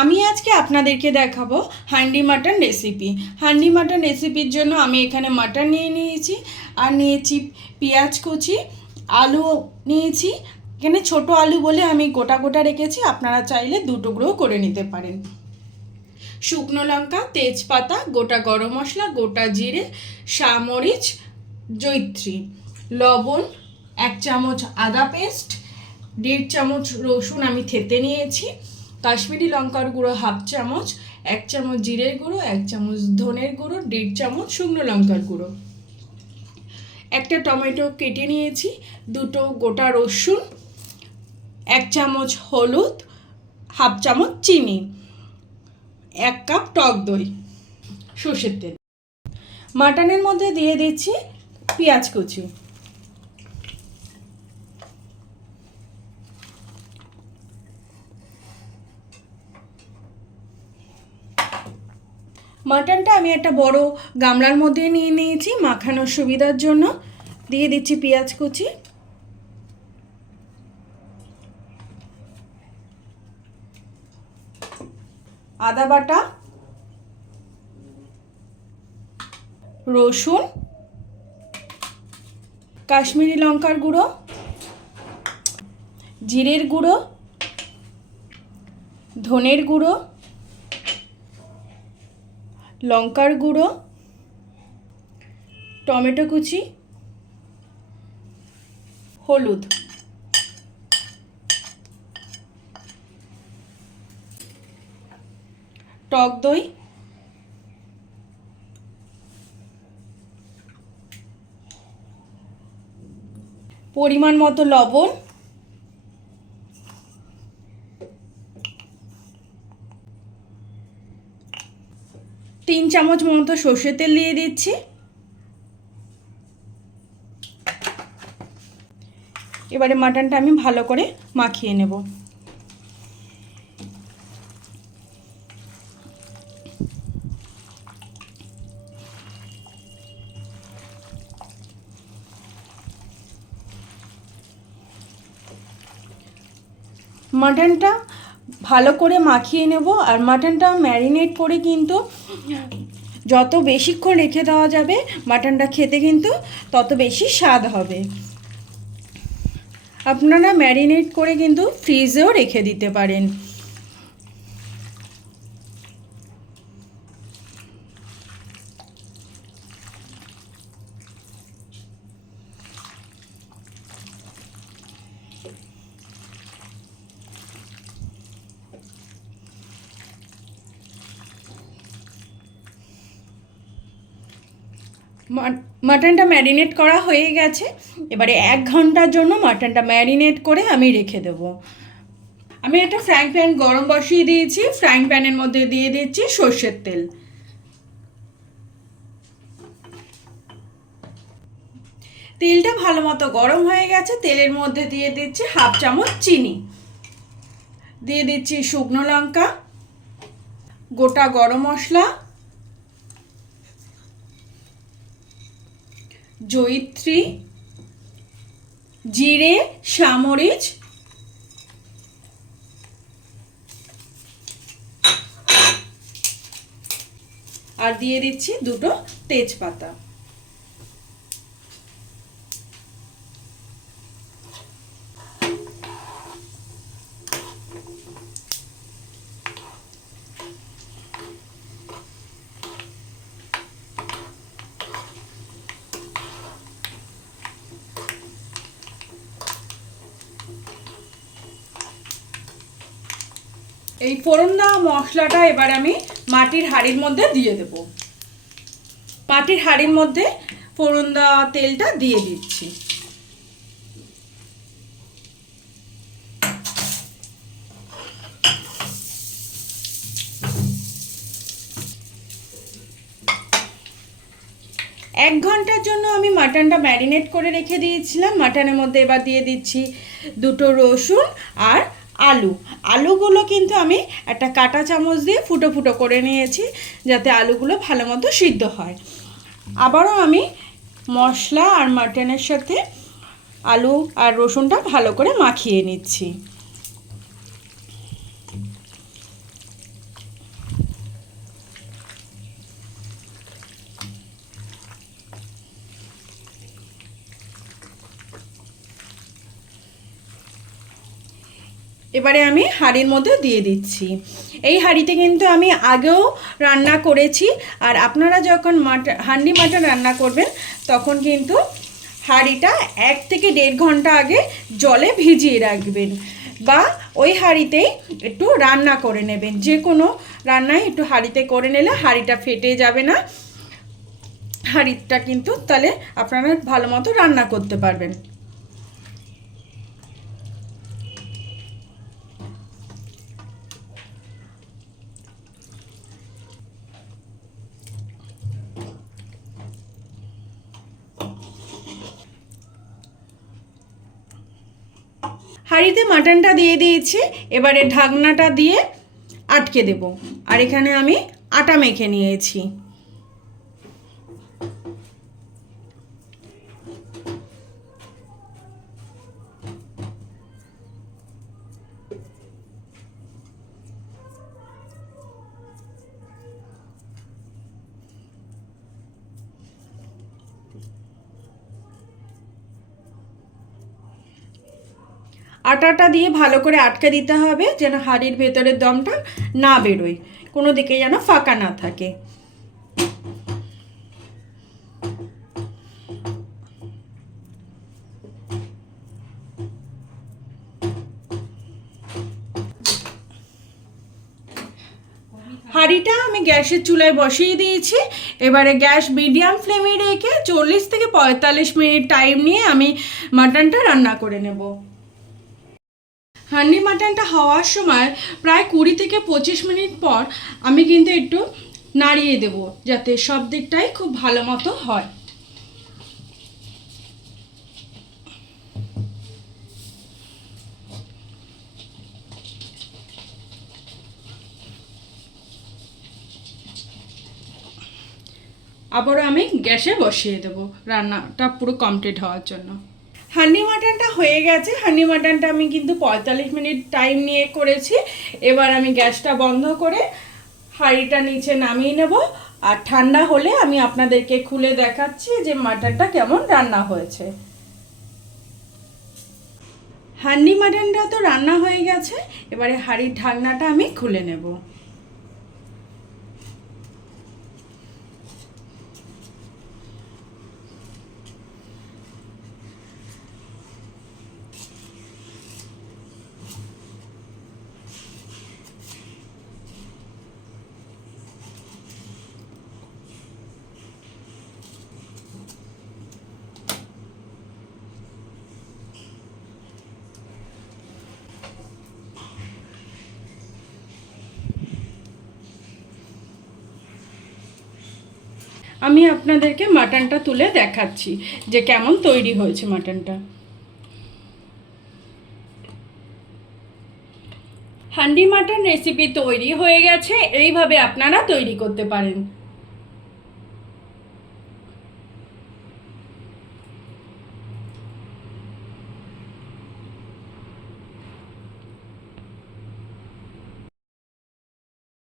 আমি আজকে আপনাদেরকে দেখাবো handi mutton recipe. Handi mutton রেসিপির জন্য আমি এখানে মাটন নিয়ে নিয়েছি, আর নিয়েছি পেঁয়াজ কুচি, আলু নিয়েছি। এখানে ছোট আলু বলে আমি গোটা গোটা রেখেছি, আপনারা চাইলে দু টুকরোও করে নিতে পারেন। শুকনো লঙ্কা, তেজপাতা, গোটা গরম মশলা, গোটা জিরে, সামরিচ, জয়িত্রী, লবণ, 1 চামচ আদা পেস্ট, 1.5 চামচ রসুন আমি থেতে নিয়েছি, কাশ্মীরি লঙ্কার গুঁড়ো 1/2 চামচ, 1 চামচ জিরের গুঁড়ো, 1 চামচ ধনের গুঁড়ো, 1.5 চামচ শুকনো লঙ্কার গুঁড়ো, একটা টমেটো কেটে নিয়েছি, দুটো গোটা রসুন, 1 চামচ হলুদ, 1/2 চামচ চিনি, 1 কাপ টক দই, সর্ষের তেল। মাটনের মধ্যে দিয়ে দিচ্ছি পেঁয়াজ কুচি। মাটনটা আমি একটা বড় গামলার মধ্যে নিয়ে নিয়েছি মাখানোর সুবিধার জন্য। দিয়ে দিচ্ছি পেঁয়াজ কুচি, আদা বাটা, রসুন, কাশ্মীরি লঙ্কার গুঁড়ো, জিরের গুঁড়ো, ধনের গুঁড়ো, লঙ্কার গুঁড়ো, টমেটো কুচি, হলুদ, টক দই, পরিমাণ মতো লবণ, 3 চামচ মতো সর্ষের তেল দিয়ে দিচ্ছি। এবারে মাটনটা আমি ভালো করে মাখিয়ে নেব। মাটনটা ভালো করে মাখিয়ে নেব, আর মাটনটা ম্যারিনেট করে কিন্তু যত বেশিক্ষণ রেখে দেওয়া যাবে মাটনটা খেতে কিন্তু তত বেশি স্বাদ হবে। আপনারা ম্যারিনেট করে কিন্তু ফ্রিজেও রেখে দিতে পারেন। মাটনটা ম্যারিনেট করা হয়ে গেছে। এবারে 1 ঘন্টার জন্য মাটনটা ম্যারিনেট করে আমি রেখে দেব। আমি একটা ফ্রাইং প্যান গরম বসিয়ে দিয়েছি। ফ্রাইং প্যানের মধ্যে দিয়ে দিচ্ছি সর্ষের তেল। তেলটা ভালো মতো গরম হয়ে গেছে। তেলের মধ্যে দিয়ে দিচ্ছি 1/2 চামচ চিনি, দিয়ে দিচ্ছি শুকনো লঙ্কা, গোটা গরম মশলা, জয়িত্রী, জিরে, সামরিচ, আর দিয়ে দিচ্ছি দুটো তেজপাতা। এই ফোড়ন দেওয়া মশলাটা এবার আমি মাটির হাঁড়ির মধ্যে দিয়ে দেব। মাটির হাঁড়ির মধ্যে ফোড়ন দেওয়া তেলটা দিয়ে দিচ্ছি। এক ঘন্টার জন্য আমি মাটনটা ম্যারিনেট করে রেখে দিয়েছিলাম। মাটনের মধ্যে এবার দিয়ে দিচ্ছি দুটো রসুন আর আলুগুলো কিন্তু আমি একটা কাঁটা চামচ দিয়ে ফুটো ফুটো করে নিয়েছি, যাতে আলুগুলো ভালো মতো সিদ্ধ হয়। আবারও আমি মশলা আর মাটনের সাথে আলু আর রসুনটা ভালো করে মাখিয়ে নিচ্ছি। এবারে আমি হাঁড়ির মধ্যে দিয়ে দিচ্ছি। এই হাঁড়িতে কিন্তু আমি আগেও রান্না করেছি, আর আপনারা যখন হান্ডি মাটন রান্না করবেন তখন কিন্তু হাঁড়িটা 1 থেকে 1.5 ঘন্টা আগে জলে ভিজিয়ে রাখবেন, বা ওই হাঁড়িতেই একটু রান্না করে নেবেন। যে কোনো রান্নায় একটু হাঁড়িতে করে নিলে হাঁড়িটা ফেটে যাবে না, হাঁড়িটা কিন্তু তাহলে আপনারা ভালো মতো রান্না করতে পারবেন। হাঁড়িতে মাটনটা দিয়ে দিয়েছি, এবারে ঢাকনাটা দিয়ে আটকে দেব। আর এখানে আমি আটা মেখে নিয়েছি। আটাটা দিয়ে ভালো করে আটকে দিতে হবে, যেন হাঁড়ির ভেতরের দমটা না বেরোয়, কোনো দিকে যেন ফাঁকা না থাকে। হাঁড়িটা আমি গ্যাসের চুলায় বসিয়ে দিয়েছি। এবারে গ্যাস মিডিয়াম ফ্লেমে রেখে 40 থেকে 45 মিনিট টাইম নিয়ে আমি মাটনটা রান্না করে নেব। হান্ডি মাটনটা হওয়ার সময় প্রায় 20 থেকে 25 মিনিট পর আমি কিন্তু একটু নাড়িয়ে দেব, যাতে সব দিকটাই খুব ভালো মতো হয়। আবারও আমি গ্যাসে বসিয়ে দেব রান্নাটা পুরো কমপ্লিট হওয়ার জন্য। হান্ডি মাটনটা হয়ে গেছে। হান্ডি মাটনটা আমি কিন্তু 45 মিনিট টাইম নিয়ে করেছি। এবার আমি গ্যাসটা বন্ধ করে হাঁড়িটা নিচে নামিয়ে নেব, আর ঠান্ডা হলে আমি আপনাদেরকে খুলে দেখাচ্ছি যে মাটনটা কেমন রান্না হয়েছে। হান্ডি মাটনটা তো রান্না হয়ে গেছে, এবারে হাঁড়ির ঢাকনাটা আমি খুলে নেব। আমি আপনাদেরকে মাটনটা তুলে দেখাচ্ছি যে কেমন তৈরি হয়েছে মাটনটা। হান্ডি মাটন রেসিপি তৈরি হয়ে গেছে। এইভাবে আপনারা তৈরি করতে পারেন।